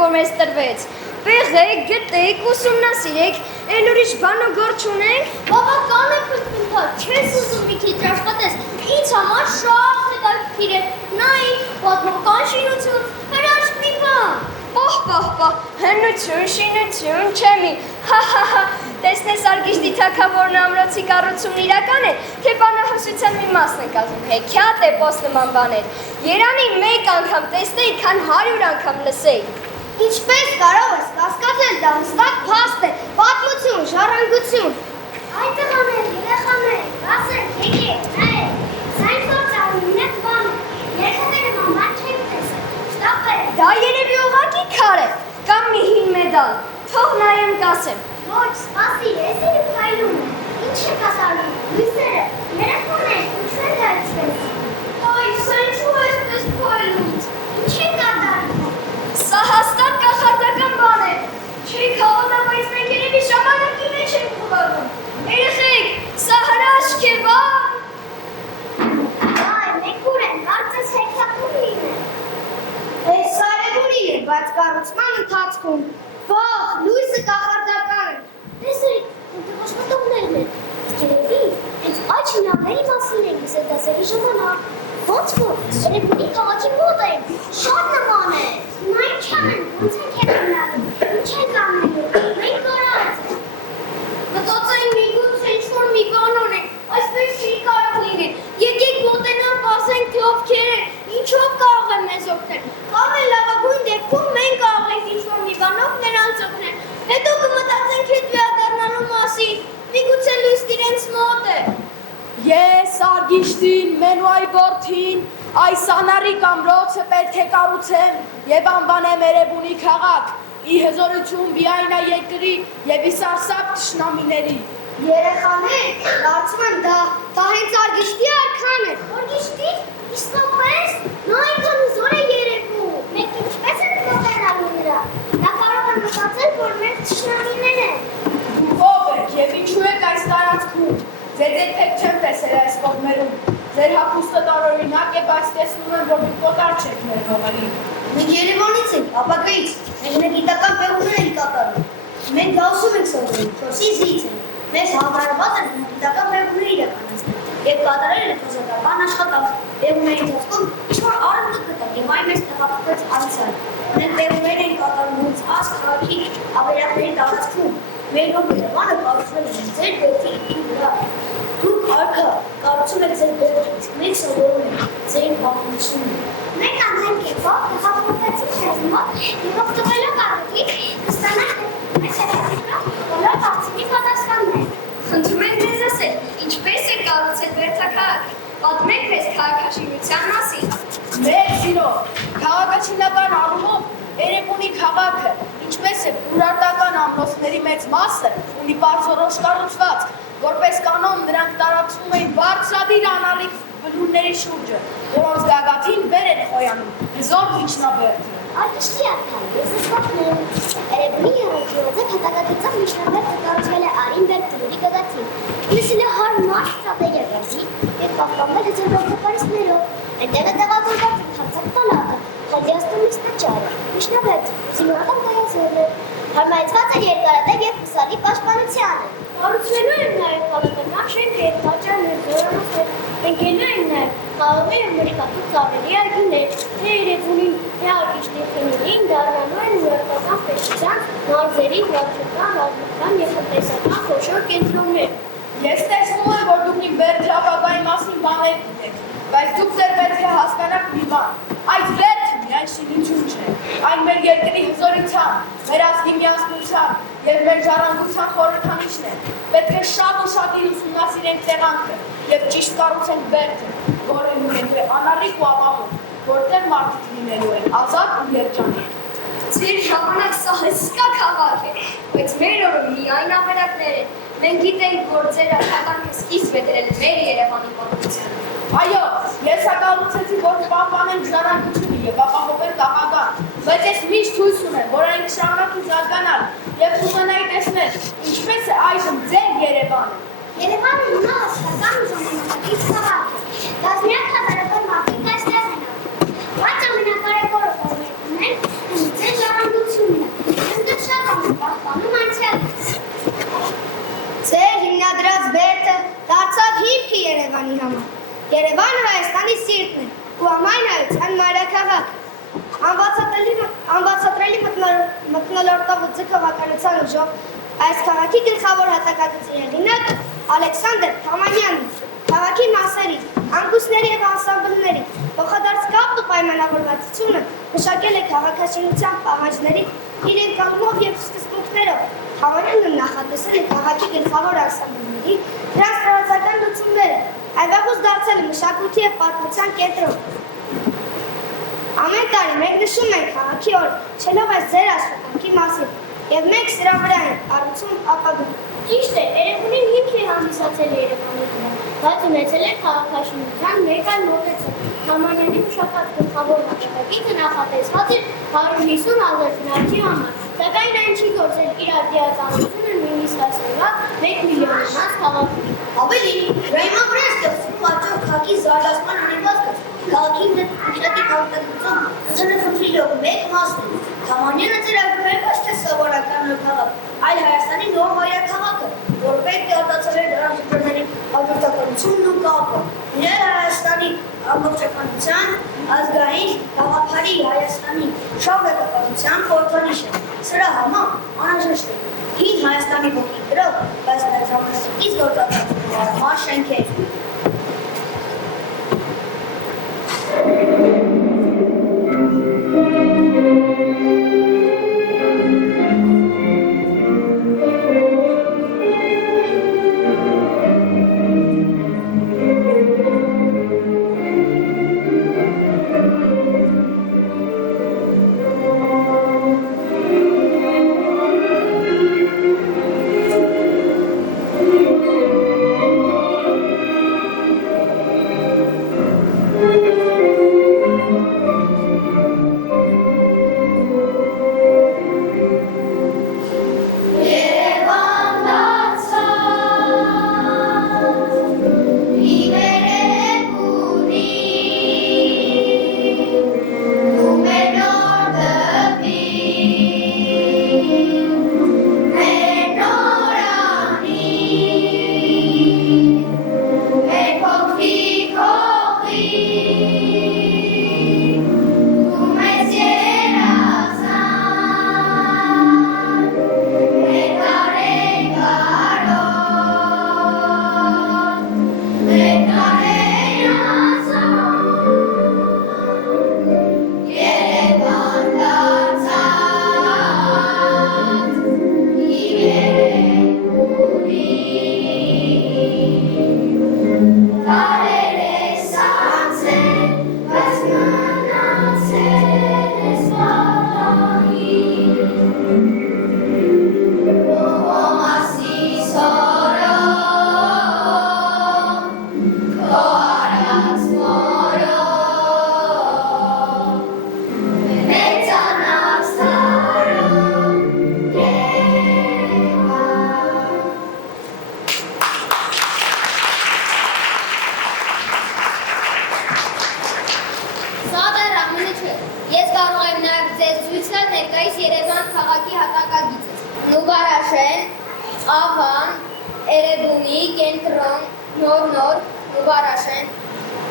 որ մեզ տրվեց։ Բեղեք, գտեք, ուսումնասիրեք, էլ ուրիշ բան ու գործ չունենք։ Բավական է փնթփնթալ, չես ուզում մի քիչ աշխատես, ինձ համար շատ հետաքրքիր է, նայի, պատմական շինություն, հրաշք մի բան։ Պահ, հնություն, շինություն, չեմի, հա, տեսնես Արգիշտի թագավորն ամրոցի կառուցումն իրական է, թե բանահյուսության մի մասն է կազմում, հեքիաթ է, պոս նման բաներ, Երանի մեկ անգամ տեսնեի, քան 100 անգամ լսեի։ Ինչպես կարող ես կասկածել, դա հստակ փաստ է, պատմություն, ժառանգություն։ Այ տղաներ, երեխաներ, ասեք, եկեք, նայեք, սա ինչ-որ ծառայունակ բան է, երեխաները մանբան չեք տեսել, շտապել։ Դա երևի ուղղակի քար է, կամ մի հին մեդալ, թող նայեմ կասեմ։ Ոչ, սպասի, ես էլի փայլում եմ, ինչ է կատարում, լույսերը, երեխաներ, ինչու է դա այդպես։ Այ, սա ինչու է այսպես փայլում, ինչ է կատարում։ Սա հաստատ կախարդական բան է, չի հավատա, բայց մենք երևի ժամանակի մեջ ենք խոհարում։ Երեխեք, սա հրաշք է, բան։ Այ, մենք ուր են, կարծես հեքիաթում լինեն։ Այս արևունի է, բայց կառուցման ընթացքում վաղ, լույսը կախարդական է։ Տեսեք, այնտեղ աշխատողներն են, երևի, հենց այդ շինարների մասին են լսել դասերի ժամանակ։ Ոնց որ, երևի քաղաքի մոտ են, շատ նման է։ Նա ինչ անեն, ոնց ենք եղնալու, ինչ ենք անելու, մենք կարած ենք։ Մտածեին միգուցե ինչ-որ մի կանոն է, այսպես չի կարող լինել։ Եկեք մոտենանք, ասենք, թե ովքեր են, ինչով կարող են մեզ օգնել։ Կամ էլ լավագույն դեպքում մենք կարող ենք ինչ-որ մի բանով նրանց օգնել։ Հետո կմտածենք հետ վերադառնալու մասին, միգուցե լույսն իրենց մոտ է։ Ես Արգիշտին, Մենուայի որդին, այս անառիկ ամրոցը պետք է կառուցեմ եւ անվանեմ Էրեբունի քաղաք, ի հզորություն Բիայնա երկրի եւ ի սարսափ թշնամիների։ Երեխաներ, կարծում եմ դա հենց Արգիշտի արքան է։ Արգիշտի, իսկապես, նա այնքան հզոր է երևում։ Մենք ինչպես ենք մոտենալու նրա։ Նա կարող է մտածել, որ մեր թշնամիներ են։ Ով եք եւ ինչու եք այս տարածքում։ Ձեզ երբեք չեմ տեսել այս կողմերում։ Ձեր հագուստը տարօրինակ է, բայց տեսնում եմ, որ դուք օտար չեք մեր հողերին։ Մենք Երևանից ենք, ապագայից, մենք գիտական պեղումներ ենք կատարում։ Մենք գալսում ենք սովորում, չորսի զից ենք։ Մեզ հավանաբար են գիտական պեղումներ իրականացնել եւ կատարել են փոխական աշխատանք։ Պեղումների ընթացքում ինչ-որ առանց գտանք եւ այն մեզ տեղափոխեց անցյալ։ Մենք պեղումներ ենք կատարում հենց այս քաղաքի ավերակների տարածքում։ Մեր նոր Երևանը կառուցվել է ձեր բերքի վրա։ Դուք արքա կառուցում եք ձեր բերքը, իսկ մենք սովորում ենք ձեր պատմությունը։ Մենք ամեն կերպով կհավաքվեցինք ձեզ մոտ եւ օգտվելով առիթից կստանանք այս հետաքրքիր բոլոր հարցերի պատասխաններ։ Խնդրում ենք ձեզ ասել, ինչպես է կառուցել Բերդաքաղաքը, պատմեք մեզ քաղաքաշինության մասին։ Մեր սիրով, քաղաքաշինական առումով Էրեբունի քաղաքը, ինչպես է ուրարտական ամրոցների մեծ մասը, ունի բարձրորոշ կառուցված, որպես կանոն նրանք տարածվում էին բարձրադիր անալիք բլուրների շուրջը, որոնց գագաթին վեր են խոյանում հզոր միջնաբերդը։ Արգիշտի արքան, ես զսպակն եմ։ Էրեբունի երաժիոձև հետագագծով միջնաբերդը կառուցվել է Արինբերդ բլուրի գագաթին։ Լսել է հարմար ստրատեգիա գծի եւ պահպանվել հզոր ողջապարիսներով։ Այնտեղ է տեղավորված ընդարձակ պալատը, հանդիաստումից տաճարը, միջնաբերդը, զինվորական կայացորը, հարմարեցված է երկարատև եւ հուսալի պաշտպանությանը։ Կառուցվելու են նաեւ պալատական շենքեր, տաճարներ, զորամասեր, ընկելու են նաեւ խաղողի եւ մրգատու ծառերի այգիներ, թե Երևանին, թե Արգիշտի խմիլին դառնալու են ուրարտական պետության, մարզերի, վարչական, ռազմական եւ տնտեսական խոշոր կենտրոններ։ Ես տեսնում եմ, որ դուք իմ Բերդի ապագայի մասին բաներ գիտեք, բայց դուք ձեր պետք է հասկանաք մի բան։ Այդ Բերդը միայն շինություն չէ, այն մեր երկրի հզորության, մեր ազգի միասնության եւ մեր ժառանգության խորհրդանիշն է։ Պետք է շատ ու շատ ուսումնասիրենք տեղանքը եւ ճիշտ կառուցենք Բերդը, որը լինելու է անառիկ ու ապահով, որտեղ մարդիկ լինելու են ազատ ու երջանիկ։ Ձեր ժամանակ սա հսկա քաղաք է, բայց մեր օրը միայն ավերակներ են։ Մենք գիտենք, որ ձեր աշխատանքը սկիզբ է դրել մեր Երևանի պատմությանը։ Այո, ես հակառուցեցի, որ պահպանեմ ժառանգությունը եւ ապահովեմ ապագան, բայց ես միշտ հույս ունեմ, որ այն կշարունակի զարգանալ եւ կուզենայի տեսնել, ինչպես է այժմ ձեր Երևանը։ Երևանը հիմա աշխարհական ժամանակակից քաղաք է։ Դասյակ հազարավոր մարդիկ այստեղ են ապրում։ Բայց ամենակարևորը, որ մենք ունենք, ձեր ժառանգությունն Երևանը Հայաստանի սիրտն է ու ամենայնության մայրաքաղաքը։ Անբացատրելի մթնոլորտով ու ձգողականության ուժով այս քաղաքի գլխավոր հատակագծի հեղինակը Ալեքսանդր Թամանյանն է։ Քաղաքի մասերի, անկուսների և անսամբլների փոխադարձ կապն ու պայմանավորվածությունը մշակել է քաղաքաշինության պահանջների իր եկամուտով և սկզբունքներով։ Թամանյանը նախատեսել է քաղաքի գլխավոր անսամբլների դրանց տարածական լուծումները, այնվաղուց դարձել է մշակույթի և պատմության կենտրոն։ Ամեն տարի մենք նշում ենք քաղաքի օրը, չելով այս ձեր աշխատանքի մասին, և մենք սրա վրա ենք առուցում ապագան։ Ճիշտ է, Երևանին հիմք է հանդիսացել Երևանի վրա, բայց ունեցել է քաղաքաշինության մեկ այլ մոտեցում։ Թամանյանի մշակած գլխավոր հատակագիծը նախատեսված էր 150,000 բնակչի համար, սակայն այն չի գործել իր արդիականությունը նույնիսկ հասնելով 1 միլիոնանոց քաղաքի։ Ավելին, դրա հիման վրա է ստեղծվում աճող քաղաքի զարգացման անելվածքը։ Քաղաքի ինքնատիպ արտադրության խնդիրով մեկ մասն է։ Թամանյանը ծրագրել ոչ թե սովորական նոր քաղաք, այլ Հայաստանի նոր մայրաքաղաքը, որը պետք է արտացել էր դրանց շրջանների հաջորդականությունն ու կապը։ Իրեր Հայաստանի ամբողջականության, ազգային, գաղափարի Հայաստանի շարունակականության խորհրդանիշ է։ Սրա համար անհրաժեշտ է հին Հայաստանի ոգի գրող, բայց նաև ժամանակակից գործընթացի շենքեր։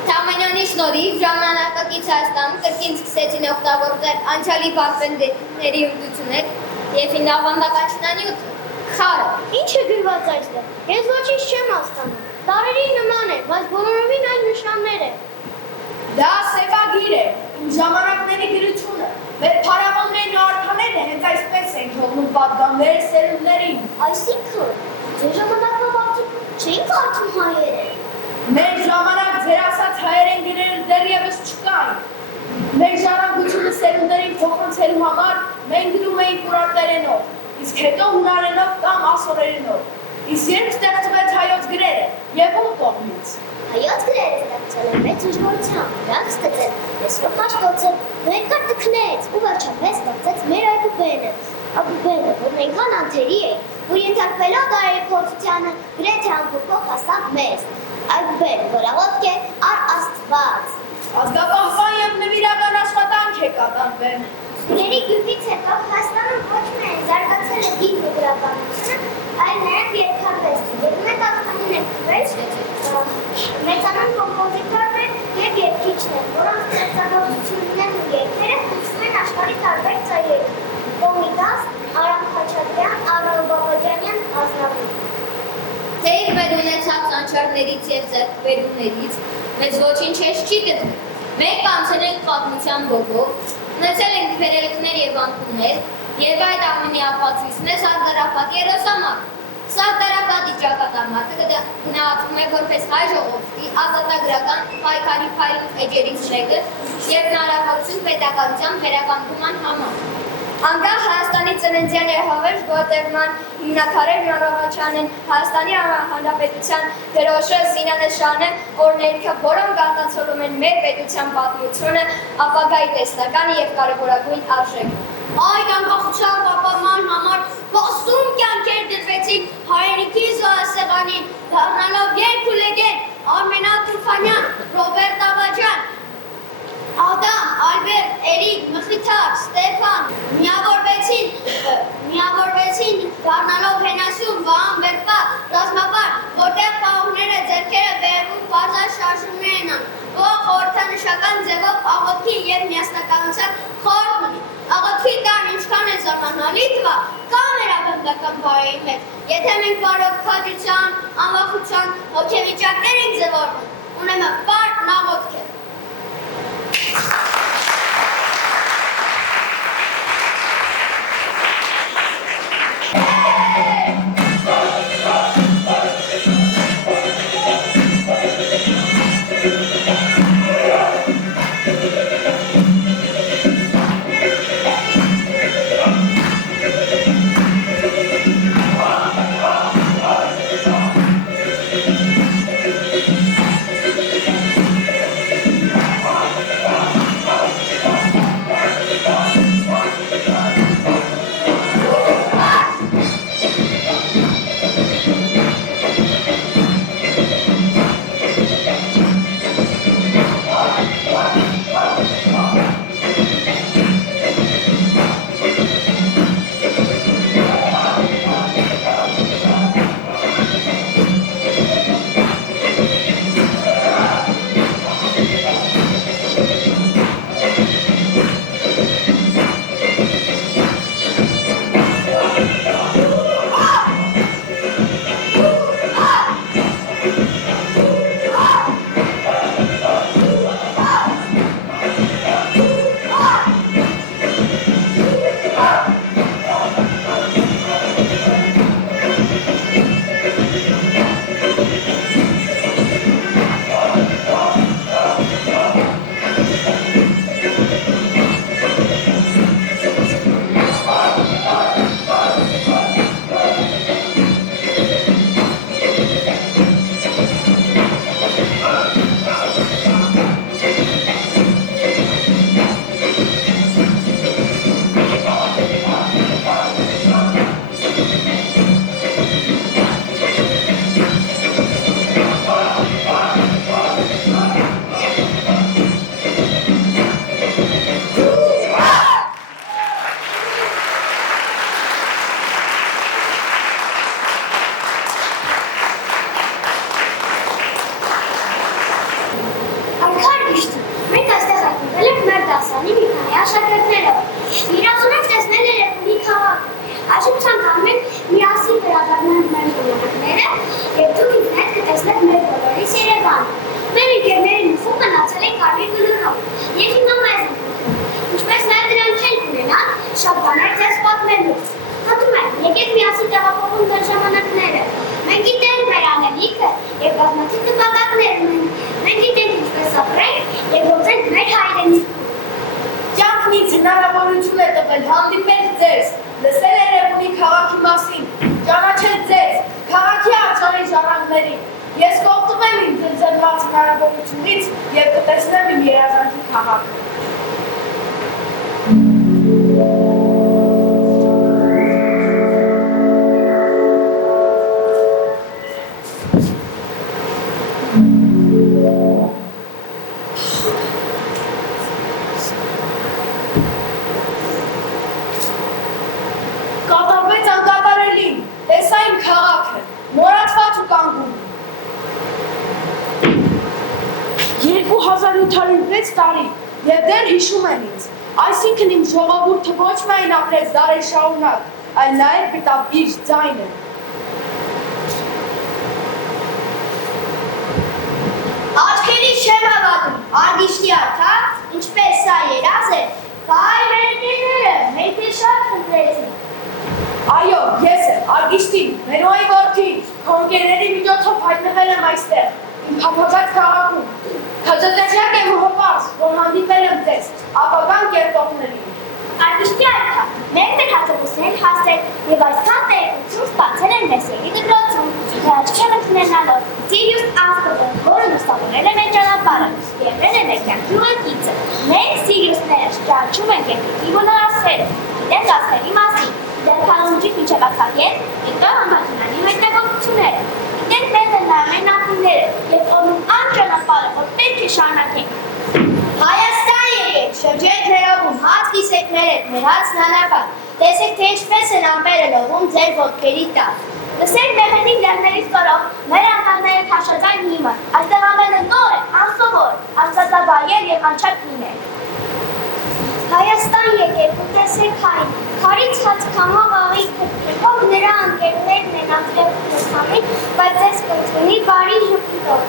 Թամանյանի շնորհիվ ժամանակակից Հայաստանում կրկին սկսեցին օգտագործել անցյալի վարպետների հմտություններ և հինավանդական շնանյութը՝ խարը։ Ինչ է գրված այստեղ։ Ես ոչինչ չեմ հասկանում։ Տարերին նման է, բայց բոլորովին այլ նշաններ են։ Դա սևագիր է, իմ ժամանակների գրությունը։ Մեր փարավոններն ու արքաները հենց այսպես են թողնում պատգամներ սերունդներին։ Այսինքն, ձեր ժամանակվա մարդիկ չէին կարդում հայերեն։ Մեր ժամանակ ձեր ասած հայերեն գրերը դեռևս չկային։ Մեր ժառանգությունը սերունդերին փոխանցելու համար մենք գրում էինք ուրարտերենով, իսկ հետո հունարենով կամ ասորերենով։ Իսկ երբ ստեղծվեց հայոց գրերը, եւ ում կողմից։ Հայոց գրերը ստեղծել են մեծ ուժգործությամբ, նրանք ստեղծել Մեսրոպ Մաշտոցը, ներկա տքնեց ու վերջապես ստեղծեց մեր Այբուբենը։ Այբուբենը, որն այնքան անթերի է, որ ենթարկվելով դարերի փորձությանը գրեթե ամփոփող հասավ մեզ։ Այբուբենը, որ աղոթք է առ Աստված։ Ազգապահպան եւ նվիրական աշխատանք է կատարվել։ Սուրերի գյուտից հետո Հայաստանում ոչ միայն զարգացել է գիծ ու գրականությունը, այլ նաև երկարվեստը։ Եվ մենք ախտանին ենք գրել մեծանուն կոմպոզիտոր գրիչներ, որոնց ստեղծագործություններն ու երգերը հնչում են աշխարհի տարբեր ծայրերում։ Կոմիտաս, Արամ Խաչատրյան, Ալո Բաբաջանյան, Ազնավուր։ Թեև մեր ունեցած անչարներից և ձեռքբերումներից մեզ ոչինչ էս չի գտնել։ Մենք անցել ենք պատմության բովով, ունեցել ենք վերելքներ և անկումներ, և այդ ամենի ապացույցն է Սարդարապատ երուսամարտ։ Սարդարապատի ճակատամարտը գնահատվում է որպես հայ ժողովրդի ազատագրական պայքարի փայլուն էջերից մեկը և հնարավորություն պետականության վերականգնման համար։ Անկախ Հայաստանի ծննդյան եւ հավերժ գոյատևման հիմնաքարեր նորովաչան են Հայաստանի Հանրապետության դրոշը, զինանշանը, օրներքը, որոնք արտացոլում են մեր պետության պատմությունը, ապագայի տեսլական եւ կարևորագույն արժեքը։ Այդ անկախության պահպանման համար բազում կյանքեր դրվեցին հայրենիքի զոհասեղանին, դառնալով երգ ու լեգենդ Արմենակ Տուֆանյան, Ռոբերտ Աբաջան, Ադամ, Ալբերտ, Էրիկ, Մխիթար, Ստեփան միավորվեցին դառնալով հենասյուն, Վահան Բերպա, ռազմապար, որտեղ պահողները ձեռքերը վերում պարզած շարժումներ են, ով խորհրդանշական ձևով աղոթքի և միասնականության խորհուրդ ունի։ Աղոթքի տան ինչքան է զարմանալի թվա, կա մեր ավանդական բարերի մեջ, եթե մենք բարով քաջության, անվախության, հոգեվիճակներ ենք ձևորվում, ուրեմն բարն աղոթք է։ Հնարավորություն է տվել հանդիպել ձեզ, լսել Էրեբունի քաղաքի մասին, ճանաչել ձեզ, քաղաքի արձանի ժառանգներին։ Ես կօգտվեմ իմ ձեռքված հնարավորությունից և կտեսնեմ իմ երազանքի քաղաքը։ 1806 տարի եւ դեռ հիշում են ինձ։ Այսինքն իմ ժողովուրդը ոչ միայն ապրեց դարեր շարունակ, այլ նաեւ գտավ իր ձայնը։ Աչքերից չեմ հավատում, արգիշտի արթա, ինչպես սա երազ է, վայ վերնիները, մեկ է շատ խնդրեցին։ Այո, ես եմ, արգիշտին, Մենոյի որդին, քո ընկերների միջոցով հայտնվել եմ այստեղ, իմ փափագած քաղաքում։ Քաջատեղյակ եմ ու հպարտ, որ հանդիպել եմ ձեզ, ապագան կերտողներին։ Արգիշտի արքա, մեր մեր հատոբուսներ հասել և այսքան տեղություն ստացել են Մեսերի դպրոցում, աչքերը քնենալով Սիրիուս Ասկոտը, որը լուսավորել է մեր ճանապարհը, եղել է մեր կյանքի ուղեկիցը։ Մենք Սիրիուսները ճանաչում ենք երկրի բոլոր աստղերը, գիտենք աստղերի մասին, գիտենք քարոզիչ մինչև ածխագետ, հետո համաձայնանի հայտնագործությունները, գիտենք մեր հնարավոր նախնիները և օրում անճանապարհը, որ պետք է շարունակենք։ Հայաստան եկեք, շրջեք ներողում, հաց կիսեք մեր հետ, մեր հացն անական, տեսեք թե ինչպես են ամպերը լողում ձեր ոտքերի տակ։ Լսենք դեղերի լեռներից կորող, մեր անդամները քաշաձայն հիմը, այստեղ ամենը նոր է, անսովոր, աստվածավայր և անչափ լինել։ Հայաստան եկեք ու տեսեք հայն, քարից հաց քամով աղի քրքրքով նրա ընկերներն են անձրև քրսամի, բայց ձեզ կընդունի բարի ժպիտով։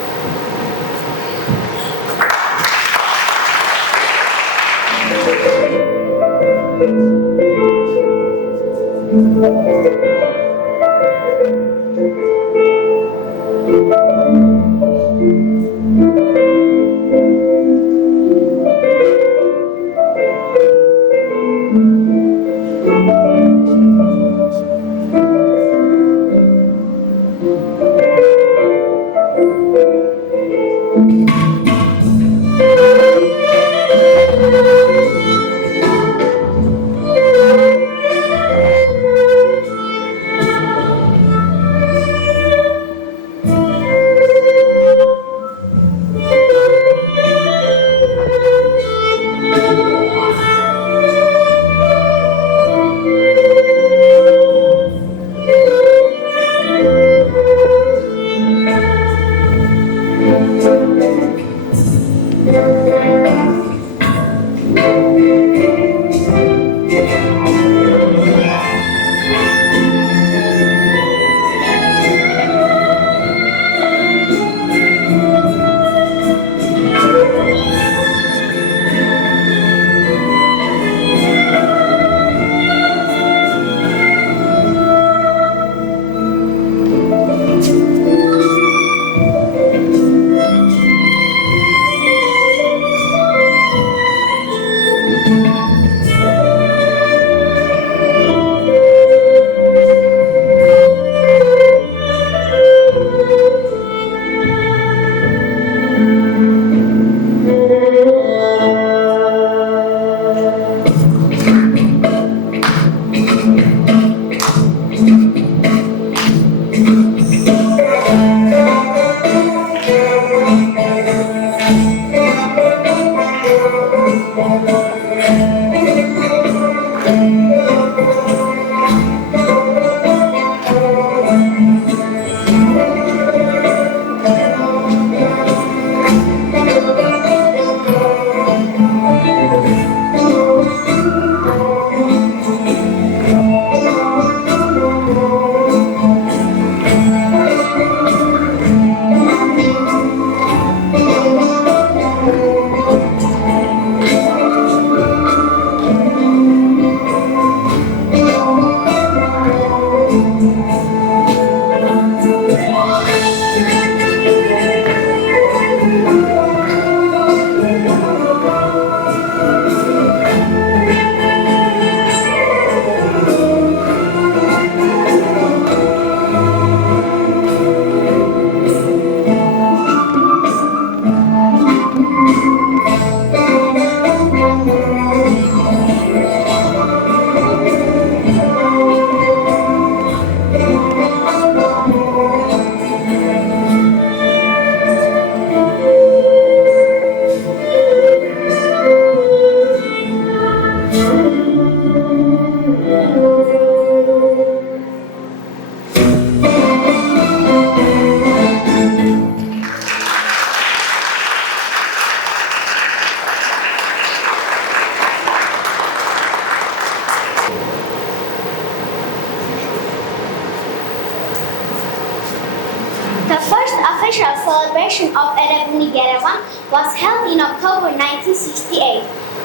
celebration of Erebuni Yerevan was held in October 1968.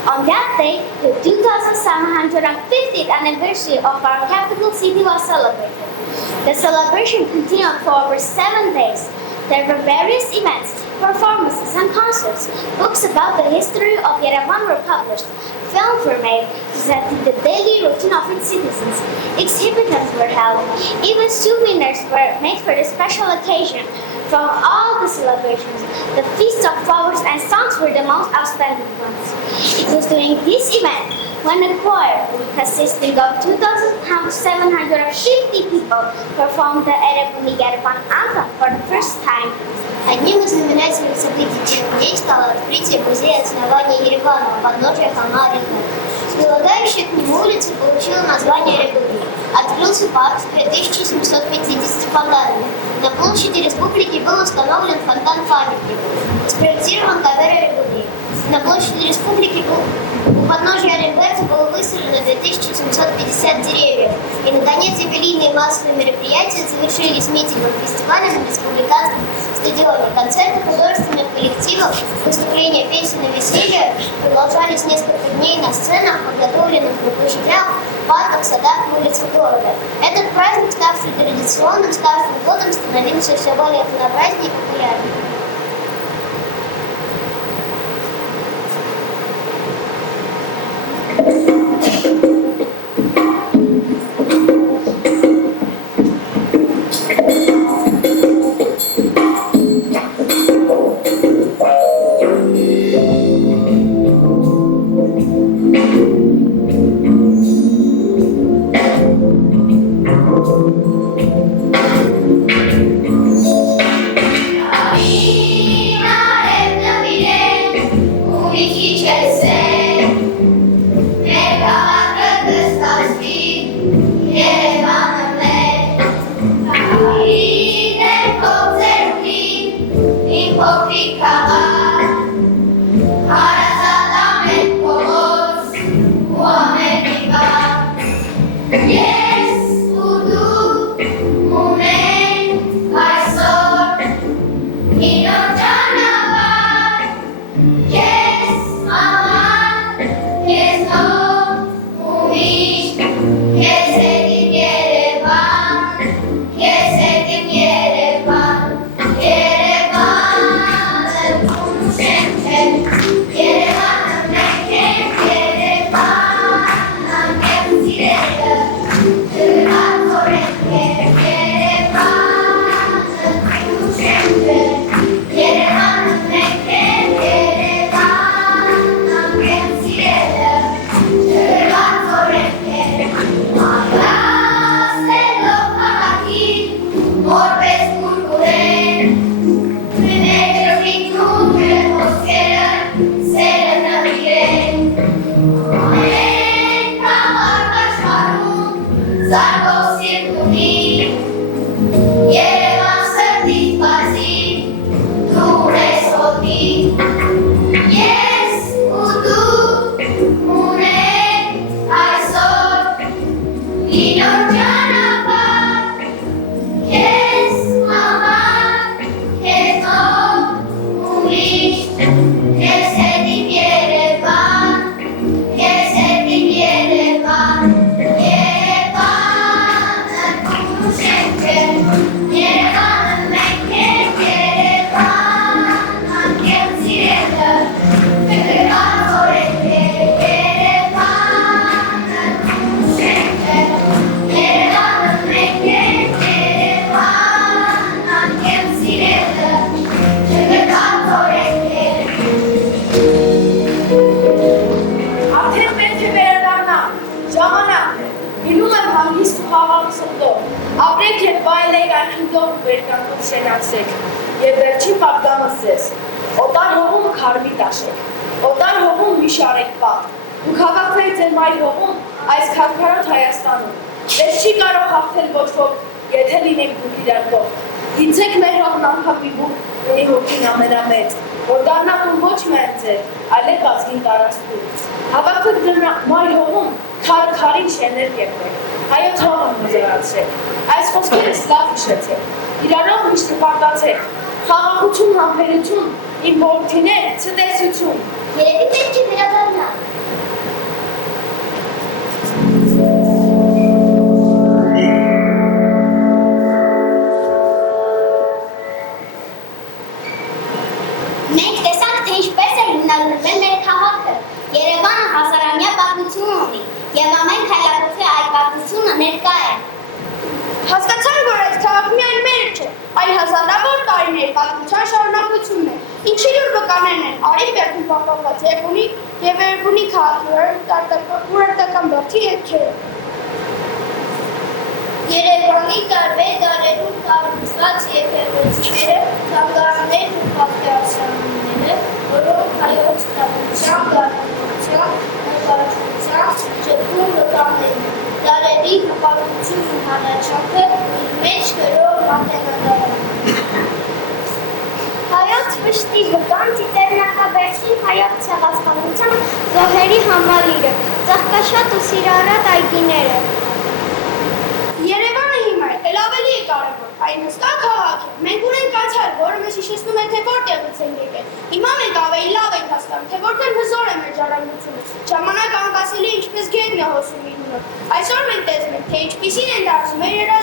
On that day, the 2750th anniversary of our capital city was celebrated. The celebration continued for over 7 days. There were various events, performances and concerts. Books about the history of Yerevan were published. Films were made presenting the daily routine of its citizens. Exhibitions were held. Even souvenirs were made for the special occasion. From all the celebrations, the Feast of Flowers and Songs were the most outstanding ones. It was during this event when a choir consisting of 2,750 people performed the Erebuni Yerevan anthem for the first time. Одним из знаменательных событий тех дней стало открытие музея основания Еревана у подножия холма Оренбург. Прилагающая к нему улица получила название Регули. Открылся парк с 2750 фонтанами. На площади республики был установлен фонтан-памятник. Спроектирован КВР Регули. На площади республики у подножия Оренбурга было высажено 2750 деревьев. И, наконец, юбилейные массовые мероприятия завершились митингом фестиваля на республиканском стадионе. Концерты художественных коллективов, выступления песен и веселья продолжались несколько дней на сценах, подготовленных на площадях, парках, садах и улицах города. Этот праздник, ставший традиционным, с каждым годом становился все более разнообразнее и популярнее. Եվ վերջին պատգամս ձեզ, օտար հողում քարմի տաշեք, օտար հողում մի շարեք պատ, ու քաղաքվեք ձեր մայր հողում այս քարքարոտ Հայաստանում, ձեզ չի կարող հաղթել ոչ ոք, եթե լինեք դուք իրար կողք, գիցեք մեր հողն անհապիբու, ունի հոգին ամենամեծ, որ դառնակում ոչ մեր ձեր, այլև ազգին տարածքում, հավաքվեք դրա մայր հողում քարին շերներ կերպեք, հայոց հողը մոզարացրեք, այս խոսքերս լավ հիշեցեք, իրարով միշտ հպարտացեք, խաղաղություն, համբերություն, իմ որդիներ, ցտեսություն։ Երևի պետք է վերադառնալ։ Մենք տեսանք, թե ինչպես է հիմնադրվել մեր քաղաքը։ Երևանը հազարամյա պատմություն ունի, եւ ամեն քայլակոծի այդ պատմությունը ներկա է։ Հասկացանք, որ այս քաղաքը միայն մեր չէ, այլ հազարավոր տարիների պատմության շարունակությունն է։ Ինչի լուր վկաներն են, արի բերդում պապապված եւ Երևանի քաղաքի urարտական բերդի հետքերը։ Երևանի տարբեր դարերում կառուցված եկեղեցիները, թանգարաններն ու պատկերասրահները, որոնք հայոց պատմության, գարնանության, նկարչության, շփում վտանգներն են, դարերի հպարտությունն ու հանրաչափը իր մեջ կրող մատենադարան։ Հայոց վշտի վկան Ծիծեռնակաբերդին հայոց ցեղասպանության զոհերի համալիրը, ծաղկաշատ ու սիրառատ այգիները։ Երևանը հիմա էլ ավելի է կարևոր, այն հստակ քաղաք է։ Մենք ունենք անցյալ, որը մեզ հիշեցնում է, թե որտեղից ենք եկել։ Հիմա մենք ավելի լավ ենք հասկանում, թե որքան հզոր է մեր ժառանգությունը։ Ժամանակ անկասելի է, ինչպես գետն է հոսում իր նոր։ Այսօր մենք տեսնում ենք, թե ինչպիսին են դարձում մեր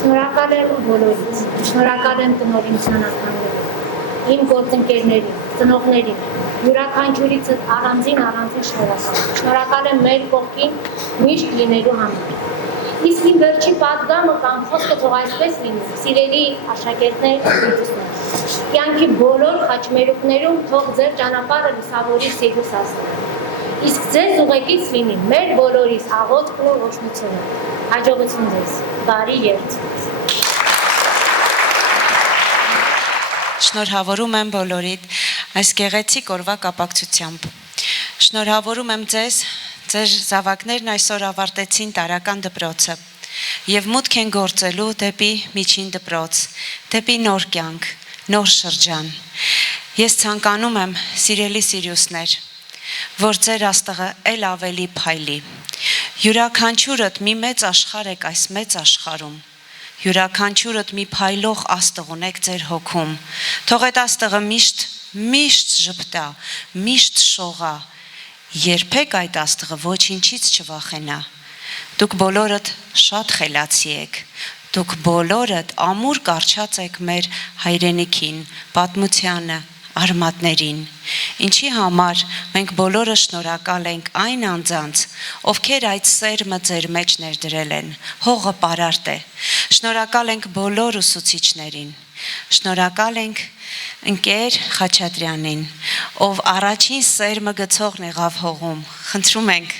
Շնորհակալ եմ բոլորից, շնորհակալ եմ տնօրինության անդամներին, իմ գործընկերներին, ծնողներին, յուրաքանչյուրից առանձին շնորհակալ եմ մեր կողքին միշտ լինելու համար։ Իսկ իմ վերջի պատգամը կամ խոսքը թող այսպես լինի, սիրելի աշակերտներ, ուսուցիչներ։ Կյանքի բոլոր խաչմերուկներում թող ձեր ճանապարհը լուսավորի Սիրուս Աստծո։ Իսկ ձեզ ուղեկից լինի մեր բոլորիս աղոթքն ու ողջունությունը։ Հաջողություն ձեզ։ Բարի երթ։ Շնորհավորում եմ բոլորիդ այս գեղեցիկ օրվա կապակցությամբ։ Շնորհավորում եմ ձեզ, ձեր զավակներն այսօր ավարտեցին տարրական դպրոցը եւ մուտք են գործելու դեպի միջին դպրոց, դեպի նոր կյանք, նոր շրջան։ Ես ցանկանում եմ, սիրելի Սիրիուսներ, որ ձեր աստղը ել ավելի փայլի։ Յուրաքանչյուրդ մի մեծ աշխարհ եք այս մեծ աշխարհում։ Յուրաքանչյուրդ մի փայլող աստղ ունեք ձեր հոգում։ Թող այդ աստղը միշտ ժպտա, միշտ շողա։ Երբեք այդ աստղը ոչինչից չվախենա։ Դուք բոլորդ շատ խելացի եք։ Դուք բոլորդ ամուր կառչած եք մեր հայրենիքին, պատմությանը, արմատներին։ Ինչի համար մենք բոլորը շնորհակալ ենք այն անձանց, ովքեր այդ սերմը ձեր մեջ ներդրել են։ Հողը պարարտ է։ Շնորհակալ ենք բոլոր ուսուցիչներին։ Շնորհակալ ենք ընկեր Խաչատրյանին, ով առաջին սերմը գցողն եղավ հողում։ Խնդրում ենք,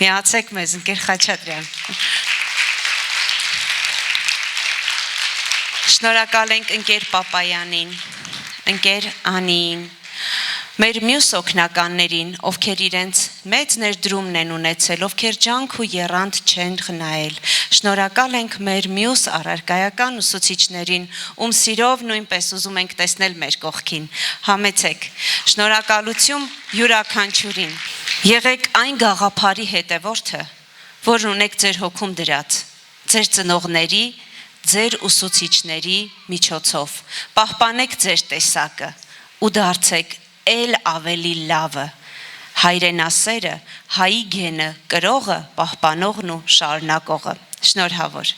միացեք մեզ ընկեր Խաչատրյան։ Շնորհակալ ենք ընկեր Պապայանին, ընկեր Անիին, մեր մյուս օգնականներին, ովքեր իրենց մեծ ներդրումն են ունեցել, ովքեր ջանք ու եռանդ չեն խնայել։ Շնորհակալ ենք մեր մյուս առարկայական ուսուցիչներին, ում սիրով նույնպես ուզում ենք տեսնել մեր կողքին։ Համեցեք։ Շնորհակալություն յուրաքանչյուրին։ Եղեք այն գաղափարի հետևորդը, որ ունեք ձեր հոգում դրած, ձեր ծնողների, ձեր ուսուցիչների միջոցով։ Պահպանեք ձեր տեսակը ու դարձեք ել ավելի լավը, հայրենասերը, հայի գենը կրողը, պահպանողն ու շարունակողը։ Շնորհավոր։